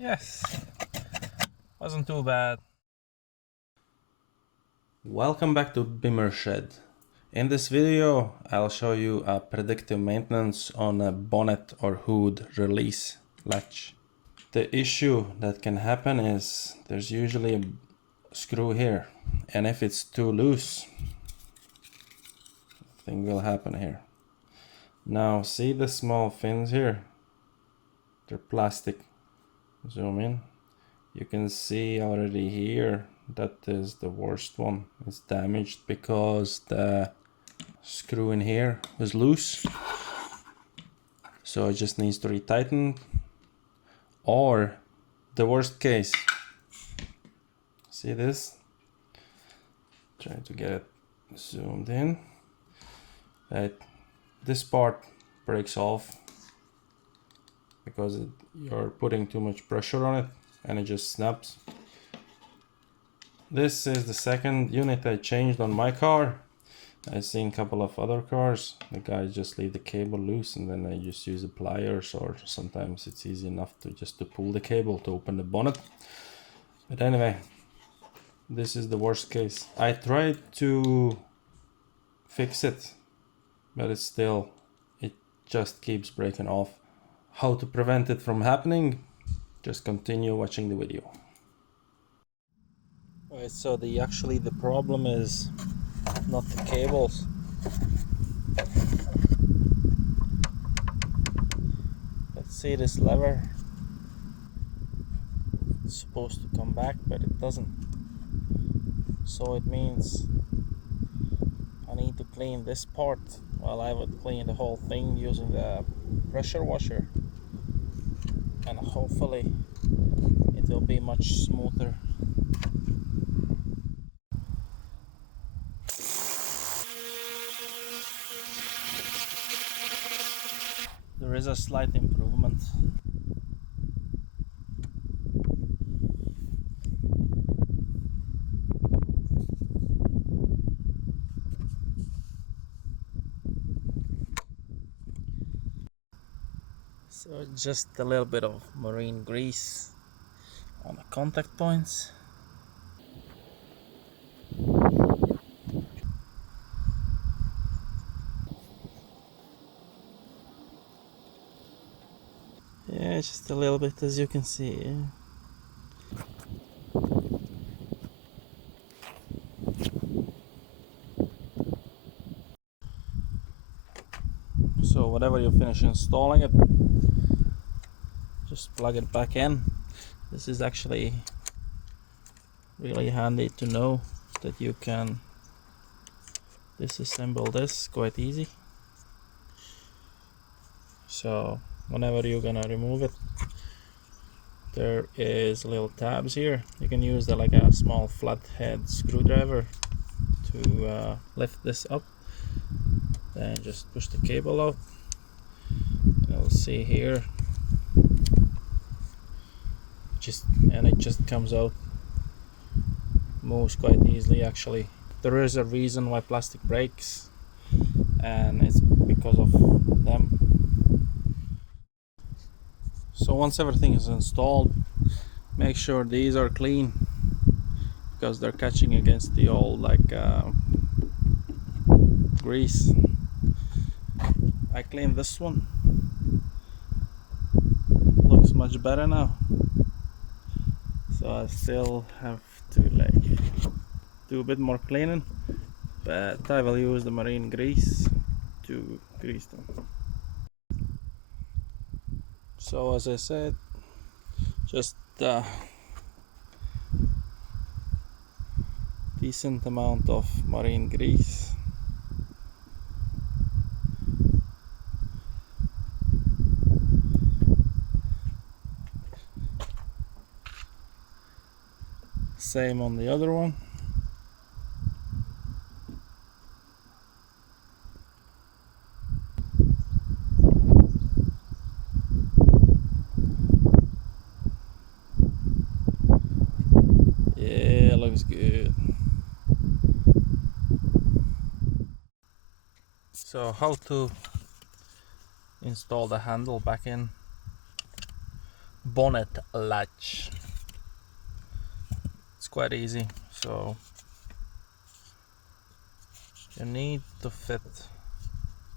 Yes, wasn't too bad. Welcome back to Bimmer Shed. In this video I'll show you a predictive maintenance on a bonnet or hood release latch. The issue that can happen is there's usually a screw here, and if it's too loose, thing will happen here. Now see the small fins here? They're plastic. Zoom in. You can see already here that is the worst one. It's damaged because the screw in here was loose, so it just needs to retighten. Or the worst case, see this? Try to get it zoomed in. This part breaks off because you're putting too much pressure on it and it just snaps. This is the second unit I changed on my car. I've seen a couple of other cars. The guys just leave the cable loose and then I just use the pliers, or sometimes it's easy enough to just pull the cable to open the bonnet. But anyway, this is the worst case. I tried to fix it, but it just keeps breaking off. How to prevent it from happening? Just continue watching the video. Right, so the problem is not the cables. Let's see this lever. It's supposed to come back, but it doesn't. So it means I need to clean this part. Well, I would clean the whole thing using the pressure washer, and hopefully it will be much smoother. There is a slight improvement. So just a little bit of marine grease on the contact points. Yeah, just a little bit, as you can see. So whenever you finish installing it, just plug it back in. This is actually really handy to know that you can disassemble this quite easy. So whenever you're gonna remove it, there is little tabs here. You can use like a small flathead screwdriver to lift this up. Then just push the cable out. You'll see here, it just comes out. Moves quite easily actually. There is a reason why plastic breaks, and it's because of them. So once everything is installed, make sure these are clean, because they're catching against the old grease. I cleaned this one. Looks much better now. So I still have to do a bit more cleaning, but I will use the marine grease to grease them. So as I said, just decent amount of marine grease. Same on the other one. Yeah, looks good. So how to install the handle back in? bonnet latch. It's quite easy, so you need to fit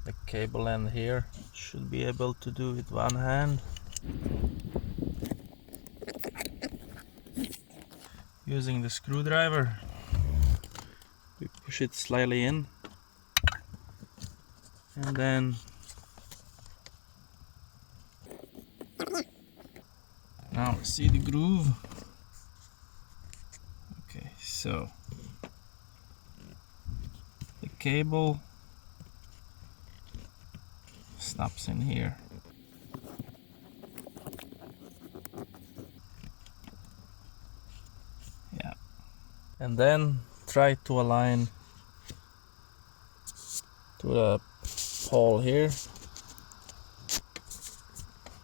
the cable end here. Should be able to do it one hand. Using the screwdriver, we push it slightly in, and then now see the groove. Okay, so the cable snaps in here. Yeah, and then try to align to the pole here,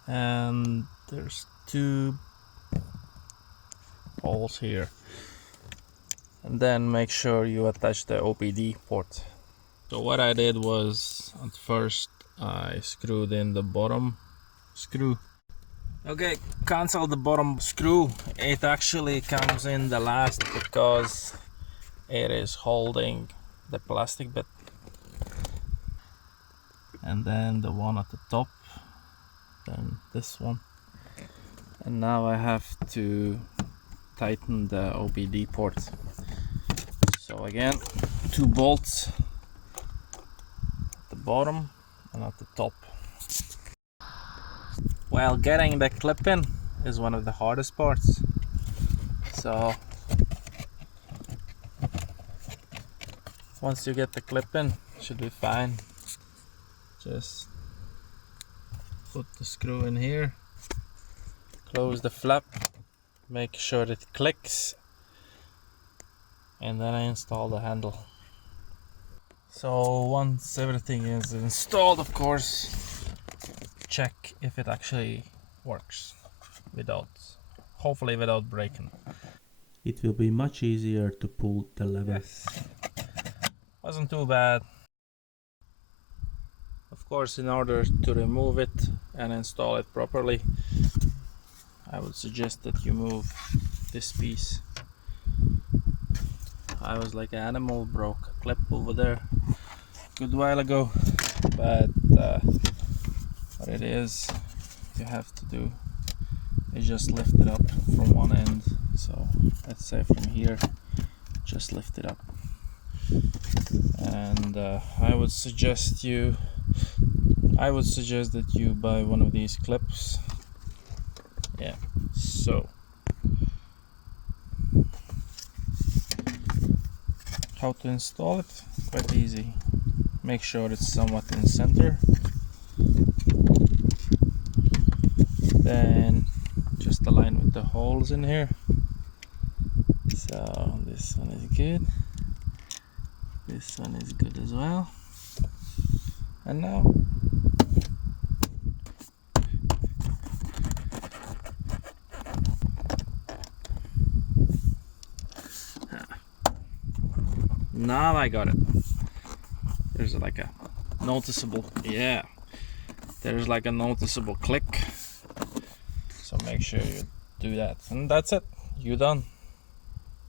and there's two poles here, and then make sure you attach the OBD port. So what I did was, at first I screwed in the bottom screw. Okay, cancel the bottom screw. It actually comes in the last because it is holding the plastic bit. And then the one at the top, then this one. And now I have to tighten the OBD port. So again, 2 bolts at the bottom and at the top. Well, getting the clip in is one of the hardest parts. So once you get the clip in, it should be fine. Just put the screw in here, close the flap, make sure it clicks, and then I install the handle. So once everything is installed, of course, check if it actually works hopefully without breaking. It will be much easier to pull the lever. Yes. Wasn't too bad. Of course, in order to remove it and install it properly, I would suggest that you move this piece. I was like an animal, broke a clip over there a good while ago, but what it is you have to do is just lift it up from one end. So let's say from here, just lift it up, and I would suggest that you buy one of these clips. Yeah, so how to install it? Quite easy. Make sure it's somewhat in center, then just align with the holes in here. So this one is good, this one is good as well, and now I got it. There's like a noticeable, yeah, there's like a noticeable click, so make sure you do that, and that's it, you're done.